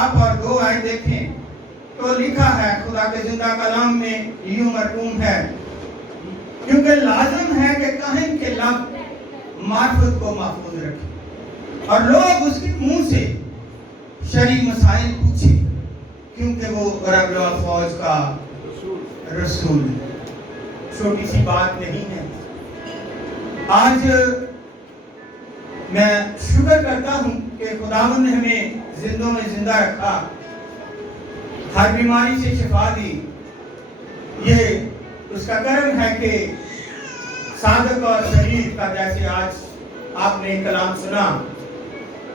आप और 2 आयत देखें तो लिखा है खुदा के जिंदा कलाम में यूं मरकूम है, क्योंकि लाजिम है कि काहिन के लब मार्फत को महफूज रखें और लोग उसके मुंह से शरई मसाइल पूछे, क्योंकि वो रब फौज का रसूल। छोटी सी बात नहीं है। आज मैं शुक्र करता हूँ कि खुदावंद ने हमें जिंदों में जिंदा रखा, हर बीमारी से शिफा दी। ये उसका कर्म है कि सादक और शरीर का, जैसे आज आपने कलाम सुना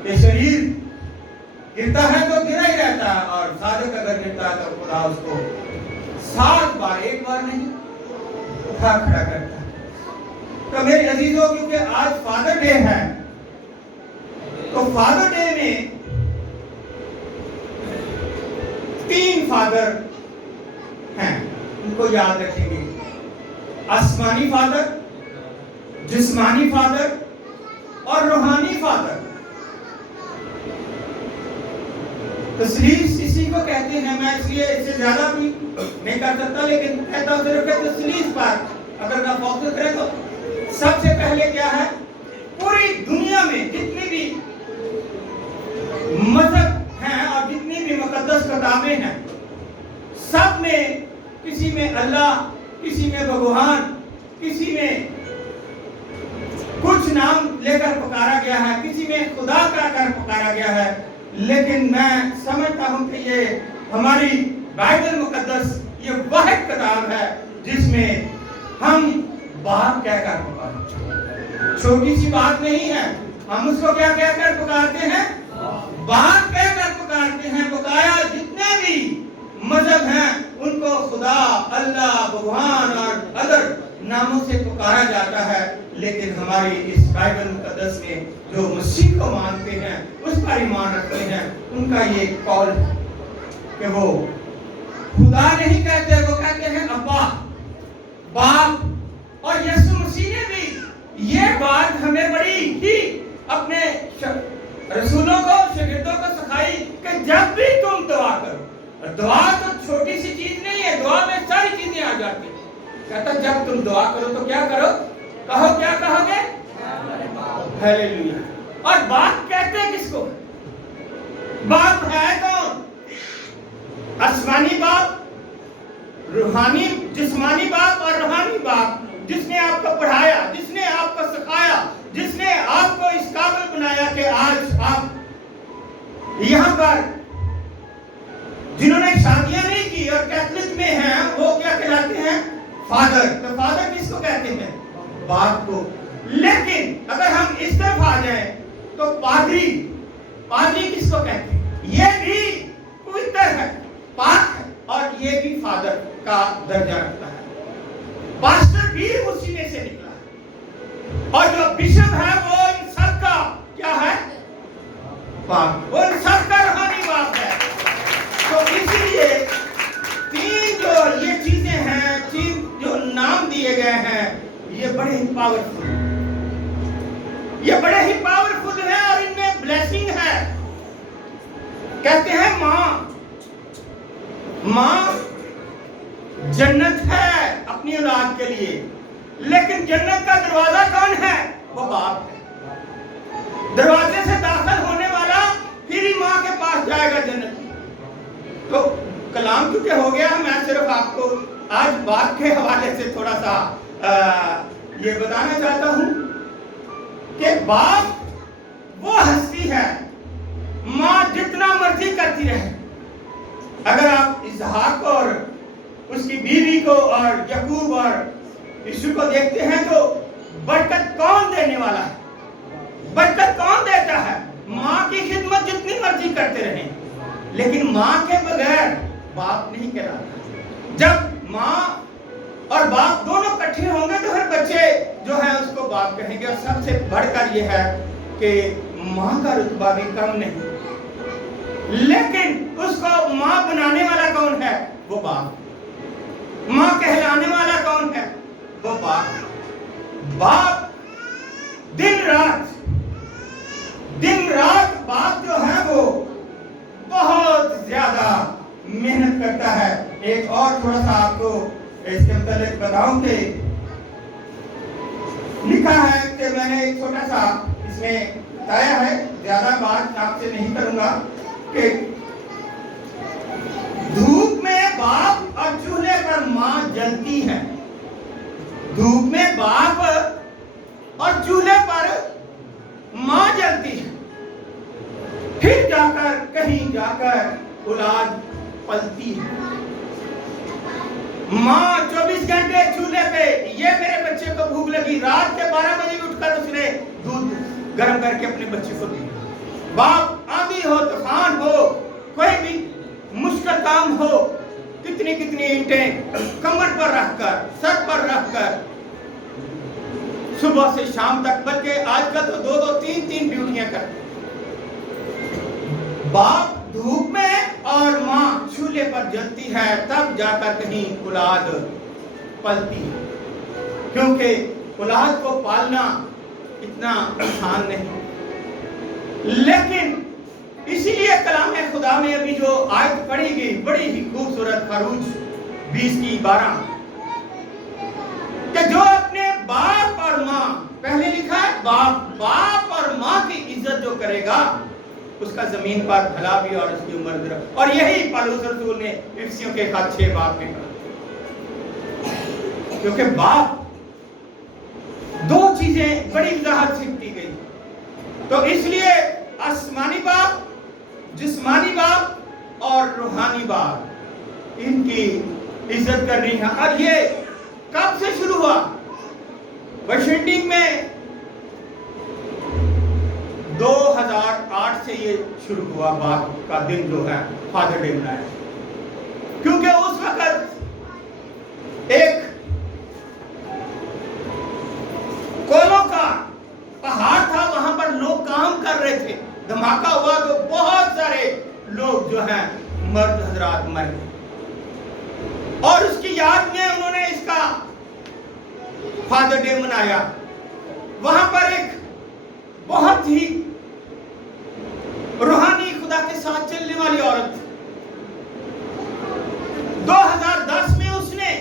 कि शरीर गिरता है तो गिरा ही रहता है, और सादक अगर गिरता है तो खुदा उसको 7 बार, 1 बार नहीं, उठा खड़ा करता है। तो मेरे अजीजों, क्योंकि आज फादर डे है, तो फादर डे में 3 फादर हैं, उनको याद रखेंगे। आसमानी फादर, जिस्मानी फादर और रूहानी फादर। तस्लीस इसी को कहते हैं। मैं इसलिए इससे ज्यादा भी नहीं कर सकता, लेकिन कहता हूं सिर्फ तस्लीस पर अगर मैं फोकस करें तो सबसे पहले क्या है, पूरी दुनिया में जितनी भी मजहब हैं और जितनी भी मुकद्दस किताबें हैं, सब में किसी में अल्लाह, किसी में भगवान, किसी में कुछ नाम लेकर पुकारा गया है, किसी में खुदा कहकर पुकारा गया है। लेकिन मैं समझता हूं कि ये हमारी बाइबल मुकद्दस ये वाहिद किताब है जिसमें हम बाप कहकर पुकारते। छोटी सी बात नहीं है। हम उसको क्या कहकर पुकारते हैं? बाप कहकर पुकारते हैं। बकाया जितने भी मजहब हैं उनको खुदा, अल्लाह, भगवान और अदर नामों से पुकारा जाता है, लेकिन हमारी इस बाइबल मुकद्दस में जो मसीह को मानते हैं, उस पर ईमान रखते हैं, उनका ये कौल है कि वो खुदा नहीं कहते, वो कहते हैं अब्बा, बाप। और यीशु मसीह ने भी ये बात हमें बड़ी ही अपने रसूलों को, शागिर्दों को सिखाई कि जब भी तुम दुआ करो, दुआ तो छोटी सी चीज नहीं है, दुआ में सारी चीजें आ जाती है। कहता जब तुम दुआ करो तो क्या करो? कहो, क्या कहोगे? हालेलुया। और बाप कहते हैं किसको? बाप है कौन? आसमानी बाप, रूहानी, जिस्मानी बाप और रूहानी बाप, जिसने आपको पढ़ाया, जिसने आपको सिखाया, जिसने आपको इस काबिल बनाया कि आज आप यहाँ पर, जिन्होंने शादियां नहीं की और कैथलिक में हैं, वो क्या कहलाते हैं? फादर। तो फादर किसको कहते हैं? बाप को। लेकिन अगर हम इस तरफ आ जाएं तो पादरी, पादरी किसको कहते हैं? ये भी पवित्र है, पाक है, और ये भी फादर का दर्जा रखता है। पास्टर भी उसी में से निकला है, और जो बिशप है वो इन सब का क्या है? बाप। वो इन सब का रूहानी बाप है। तो इसलिए 3 जो ये चीजें हैं, 3 जो नाम दिए गए हैं, ये बड़े ही पावरफुल, ये बड़े ही पावरफुल है, और इनमें ब्लेसिंग है। कहते हैं माँ, माँ जन्नत है अपनी औलाद के लिए, लेकिन जन्नत का दरवाजा कौन है? वो बाप है। दरवाजे से दाखिल होने वाला फिर ही माँ के पास जाएगा जन्नत। तो कलाम क्योंकि हो गया, मैं सिर्फ आपको आज बाप के हवाले से थोड़ा सा ये बताना चाहता हूं कि बाप वो हस्ती है, माँ जितना मर्जी करती रहे। अगर आप इसहाक और उसकी बीवी को और याकूब और यीशु को देखते हैं तो बरकत कौन देने वाला है? बरकत कौन देता है? माँ की खिदमत जितनी मर्जी करते रहें, लेकिन माँ के बगैर बाप नहीं कहलाता। जब माँ और बाप दोनों इकट्ठे होंगे तो फिर बच्चे जो है उसको बाप कहेंगे। और सबसे बढ़कर यह है कि माँ का रुतबा भी कम नहीं, लेकिन उसको माँ बनाने वाला कौन है? वो बाप। माँ कहलाने वाला कौन है? वो बाप। बाप दिन रात बाप जो है वो बहुत محنت کرتا ہے. ایک اور تھوڑا سا آپ کو اس کے متعلق بتاؤں کہ لکھا ہے کہ میں نے ایک چھوٹا سا اس میں بتایا ہے, زیادہ بات آپ سے نہیں کروں گا, کہ دھوپ میں باپ اور چولہے پر ماں جلتی ہے. دھوپ میں باپ اور چولہے پر ماں جلتی ہے, پھر جا کر کہیں جا کر اولاد پلتی ہے. ماں 24 گھنٹے چولہے پہ, یہ میرے بچے کو بھوک لگی, رات کے 12 بجے اٹھ کر اس نے دودھ گرم کر کے اپنے بچے کو دیا. باپ آندھی ہو, طوفان ہو, کوئی بھی مشکل کام ہو, کتنی اینٹیں کمر پر رکھ کر, سر پر رکھ کر, صبح سے شام تک, بلکہ آج کل تو 2-3 ڈیوٹیاں کرتے. باپ دھوپ میں اور ماں چولہے پر جلتی ہے, تب جا کر کہیں اولاد پلتی ہے. کیونکہ اولاد کو پالنا اتنا آسان نہیں. لیکن اسی لیے کلام خدا میں ابھی جو آیت پڑھی گئی بڑی ہی خوبصورت, خروج 20:12, کہ جو اپنے باپ اور ماں, پہلے لکھا ہے باپ اور ماں کی عزت جو کرے گا اس کا زمین پر بھلا بھی اور اس کی عمر درا. اور یہی پالوس رسول نے افسیوں کے خط 6 باب میں کہا, کیونکہ باپ دو چیزیں بڑی وضاحت سے کی گئی. تو اس لیے آسمانی باپ, جسمانی باپ اور روحانی باپ, ان کی عزت کرنی ہے. اور یہ کب سے شروع ہوا؟ واشنگٹن میں 2008 سے یہ شروع ہوا. باپ کا دن جو ہے فادر ڈے منایا, کیونکہ اس وقت ایک کولوں کا پہاڑ تھا, وہاں پر لوگ کام کر رہے تھے. دھماکہ ہوا تو بہت سارے لوگ جو ہیں مرد حضرات مر گئے, اور اس کی یاد میں انہوں نے اس کا فادر ڈے منایا. وہاں پر ایک بہت ہی روحانی خدا کے ساتھ چلنے والی عورت, 2010 میں اس نے,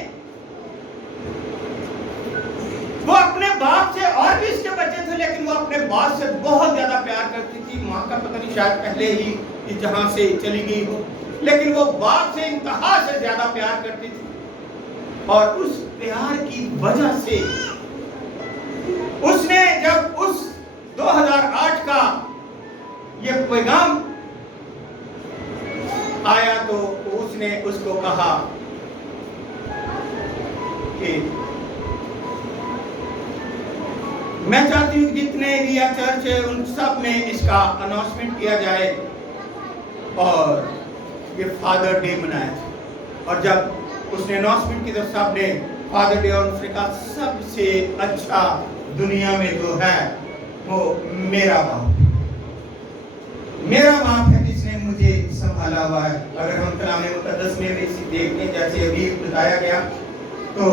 وہ اپنے باپ سے, اور بھی اس کے بچے تھے لیکن وہ اپنے باپ سے بہت زیادہ پیار کرتی تھی. ماں کا پتہ نہیں, شاید پہلے ہی اس جہاں سے چلی گئی ہو, لیکن وہ باپ سے انتہا سے زیادہ پیار کرتی تھی. اور اس پیار کی وجہ سے اس نے جب اس 2008 کا یہ پیغام آیا تو اس نے اس کو کہا کہ میں چاہتی ہوں جتنے ریا چرچ ہے ان سب میں اس کا اناؤنسمنٹ کیا جائے اور یہ فادر ڈے منایا جائے. اور جب اس نے اناؤنسمنٹ کی تو سب نے فادر ڈے, اور اس نے کہا سب سے اچھا دنیا میں جو ہے وہ میرا باپ ہے جس نے مجھے سنبھالا ہوا ہے. اگر ہم کلام مقدس میں بھی اسی دیکھتے ہیں جیسے ابھی بتایا گیا, تو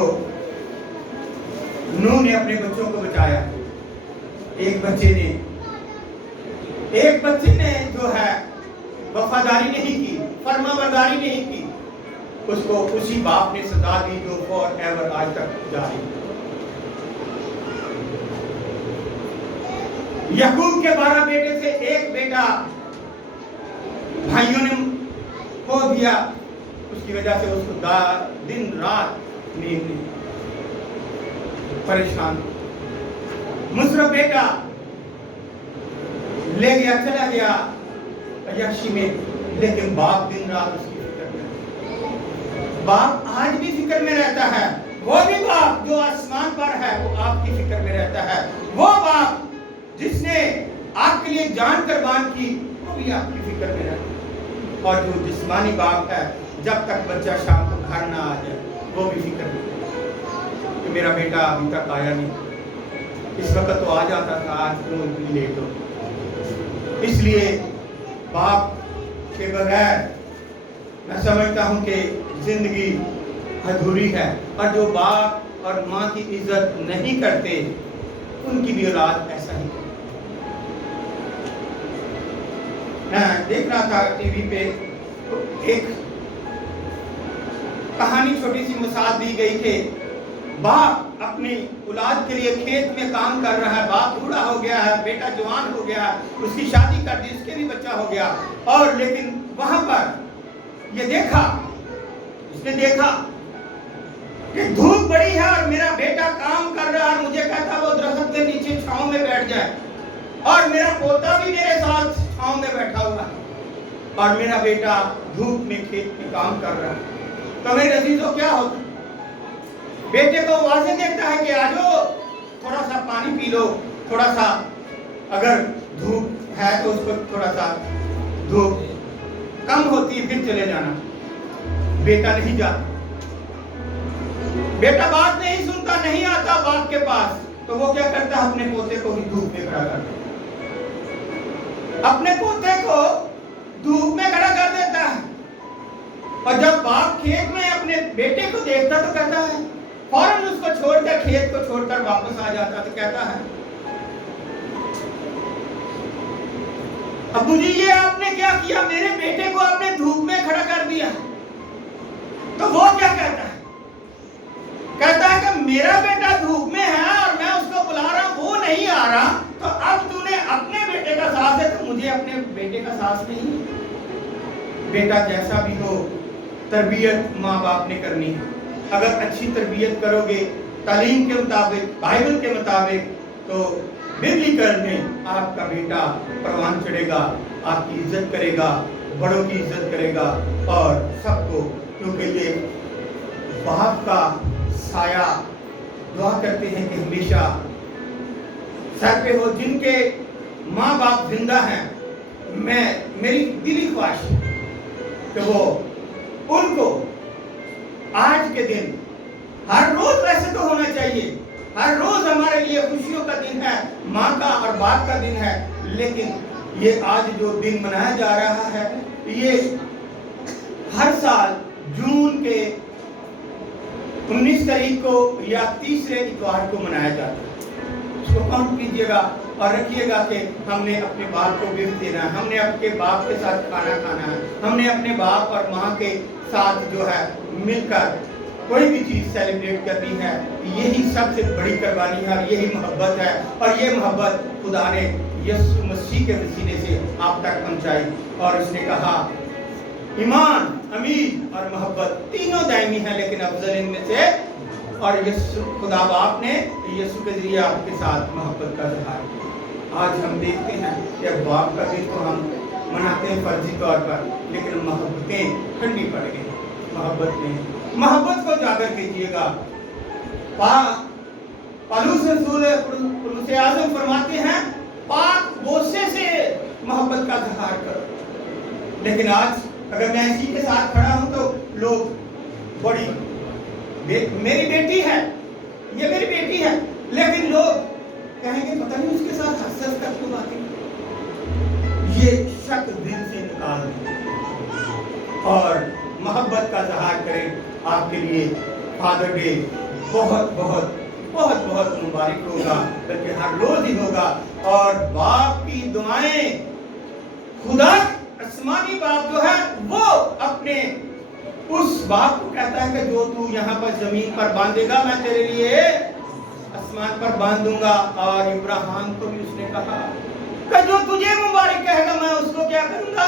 نوح نے اپنے بچوں کو بچایا. ایک بچے نے جو ہے وفاداری نہیں کی, فرما برداری نہیں کی, اس کو اسی باپ نے سزا دی جو فار ایور آج تک جاری. یعقوب کے 12 بیٹے تھے, ایک بیٹا بھائیوں نے کھو دیا, اس کی وجہ سے اس کو دن رات نیند نہیں, پریشان. مصرف بیٹا لے گیا, چلا گیا عیاشی میں, لیکن باپ دن رات اس کی فکر میں. باپ آج بھی فکر میں رہتا ہے, وہ بھی باپ جو آسمان پر ہے وہ آپ کی فکر میں رہتا ہے. وہ باپ جس نے آپ کے لیے جان قربان کی وہ بھی آپ کی فکر میں رہتا ہے. اور جو جسمانی باپ ہے, جب تک بچہ شام کو گھر نہ آ جائے وہ بھی فکر میں کہ میرا بیٹا ابھی تک آیا نہیں, اس وقت تو آ جاتا تھا, آج کیوں اتنی لیٹ ہو. اس لیے باپ کے بغیر میں سمجھتا ہوں کہ زندگی ادھوری ہے. اور جو باپ اور ماں کی عزت نہیں کرتے ان کی بھی اولاد ایسا ہی. میں دیکھ رہا تھا ٹی وی پہ ایک कहानी छोटी सी मिसाल दी गई कि बाप अपनी औलाद के लिए खेत में काम कर रहा है, बाप बूढ़ा हो गया है, बेटा जवान हो गया है, उसकी शादी कर दी, उसके भी बच्चा हो गया, और लेकिन वहां पर ये देखा, उसने देखा कि धूप बड़ी है और मेरा बेटा काम कर रहा है, मुझे कहता वो दरख्त के नीचे छांव में बैठ जाए, और मेरा पोता भी मेरे साथ छांव में बैठा हुआ है, और मेरा बेटा धूप में खेत में काम कर रहा है। तो मेरे अजीजों क्या होता, बेटे को आवाज़ें देता है कि आजो थोड़ा सा पानी पी लो, थोड़ा सा अगर धूप है तो उसको थोड़ा सा धूप कम होती है फिर चले जाना। बेटा नहीं जाता, बेटा बात नहीं सुनता, नहीं आता बाप के पास, तो वो क्या करता है, अपने पोते को ही धूप में खड़ा कर देता, अपने पोते को धूप में खड़ा कर देता है। और जब बाप खेत में अपने बेटे को देखता तो कहता है, फौरन उसको छोड़कर, खेत को छोड़कर वापस आ जाता, तो कहता है, अब्बू जी ये आपने क्या किया, मेरे बेटे को आपने धूप में खड़ा कर दिया। तो वो क्या कहता है, कहता है कि मेरा बेटा धूप में है और मैं उसको बुला रहा हूं, वो नहीं आ रहा, तो अब तूने अपने बेटे का साथ है तो मुझे अपने बेटे का साथ नहीं। बेटा जैसा भी हो, तरबियत माँ बाप ने करनी है। अगर अच्छी तरबियत करोगे तालीम के मुताबिक, बाइबल के मुताबिक, तो बिब्लिकल में आपका बेटा परवान चढ़ेगा, आपकी इज्जत करेगा, बड़ों की इज्जत करेगा और सबको, क्योंकि ये बाप का साया दुआ करते हैं कि हमेशा सर पे हो। जिनके माँ बाप जिंदा हैं, मेरी दिली ख्वाहिश कि वो उनको आज के दिन, हर रोज वैसे तो होना चाहिए, हर रोज हमारे लिए खुशियों का दिन है, माँ का और बाप का दिन है, लेकिन ये आज जो दिन मनाया जा रहा है, ये हर साल जून के 19 तारीख को या तीसरे इतवार को मनाया जाता है। इसको काउंट कीजिएगा और रखिएगा कि हमने अपने बाप को गिफ्ट देना है, हमने अपने बाप के साथ खाना खाना है, हमने अपने बाप और माँ के साथ जो है मिलकर कोई भी चीज़ सेलिब्रेट करनी है। यही सबसे बड़ी कुर्बानी है और यही मोहब्बत है, और ये मोहब्बत खुदा ने यीशु मसीह के वसीले से आप तक पहुंचाई। और उसने कहा ईमान, अमीन और मोहब्बत तीनों दायमी है, लेकिन अफजल इनमें से, और यीशु खुदा बाप ने यीशु के जरिए आपके साथ मोहब्बत का इजहार किया। आज हम देखते हैं कि बाप का दिन तो हम मनाते हैं फर्जी तौर पर, लेकिन मोहब्बतें ठंडी पड़ गई। मोहब्बत को जागर कीजिएगा। पौलुस रसूल आज़म फरमाते हैं, पाक बोसे से मोहब्बत का इजहार करो। लेकिन आज अगर मैं इसी के साथ खड़ा हूं तो लोग बड़ी मेरी बेटी है, ये मेरी बेटी है, लेकिन लोग कहेंगे पता नहीं उसके साथ हंस कर क्यों बातें। ये शक दिल से निकाल दें और मोहब्बत का इजहार करें। आपके लिए फादर डे बहुत बहुत बहुत बहुत मुबारक होगा, बल्कि हर रोज ही होगा। और बाप की दुआएं, खुदा आसमानी बाप जो है वो अपने उस बाप को कहता है कि जो तू यहाँ पर जमीन पर बांधेगा मैं तेरे लिए आसमान पर बांध दूंगा। और इब्राहिम को भी उसने कहा कि जो तुझे मुबारक कहेगा मैं उसको क्या करूंगा,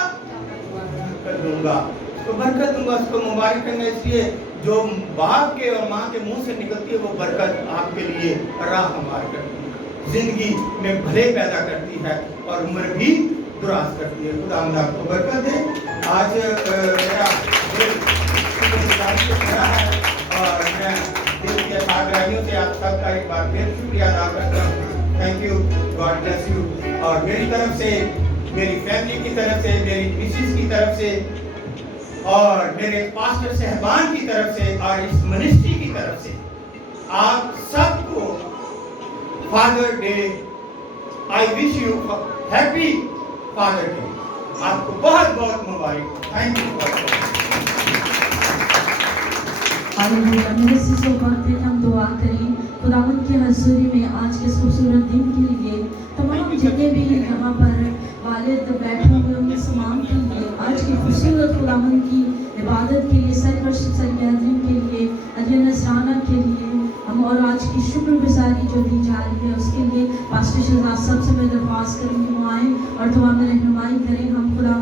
कर दूंगा, उसको बरकत दूंगा। उसको मुबारक करना इसलिए जो बाप के और माँ के मुंह से निकलती है वो बरकत आपके लिए राह हमार करती है, जिंदगी में भले पैदा करती है और उम्र भी दुराज करती है। खुदा हम आपको बरकत दे। आज मेरा है और मैं दिल के सागराहियों से आप सबका एक बार फिर शुक्रिया अदा करता हूँ। Thank you, God bless you. और मेरी तरफ से, मेरी फैमिली की तरफ से, मेरी मिसेस की तरफ से और मेरे पास्टर साहबान की तरफ से और इस मिनिस्ट्री की तरफ से आप सबको father day, I wish you happy father day. आपको बहुत बहुत मुबारक। Thank you. मेरे से बात है, हम दुआ करें खुदावंद की हजूरी में आज के खूबसूरत दिन के लिए। तमाम जितने भी यहाँ पर वालिद बैठे हुए उनके तमाम के लिए आज की खूबसूरत खुदावंद की इबादत के लिए, सरवर्शिप सरगर्मी के शुक्र गुजारी जो दी जा रही है उसके लिए पास्टर शहजाद साहब से मैं दरख्वास्त करूँगी वो आएँ और दुआ में रहनुमाई करें। हम खुदावंद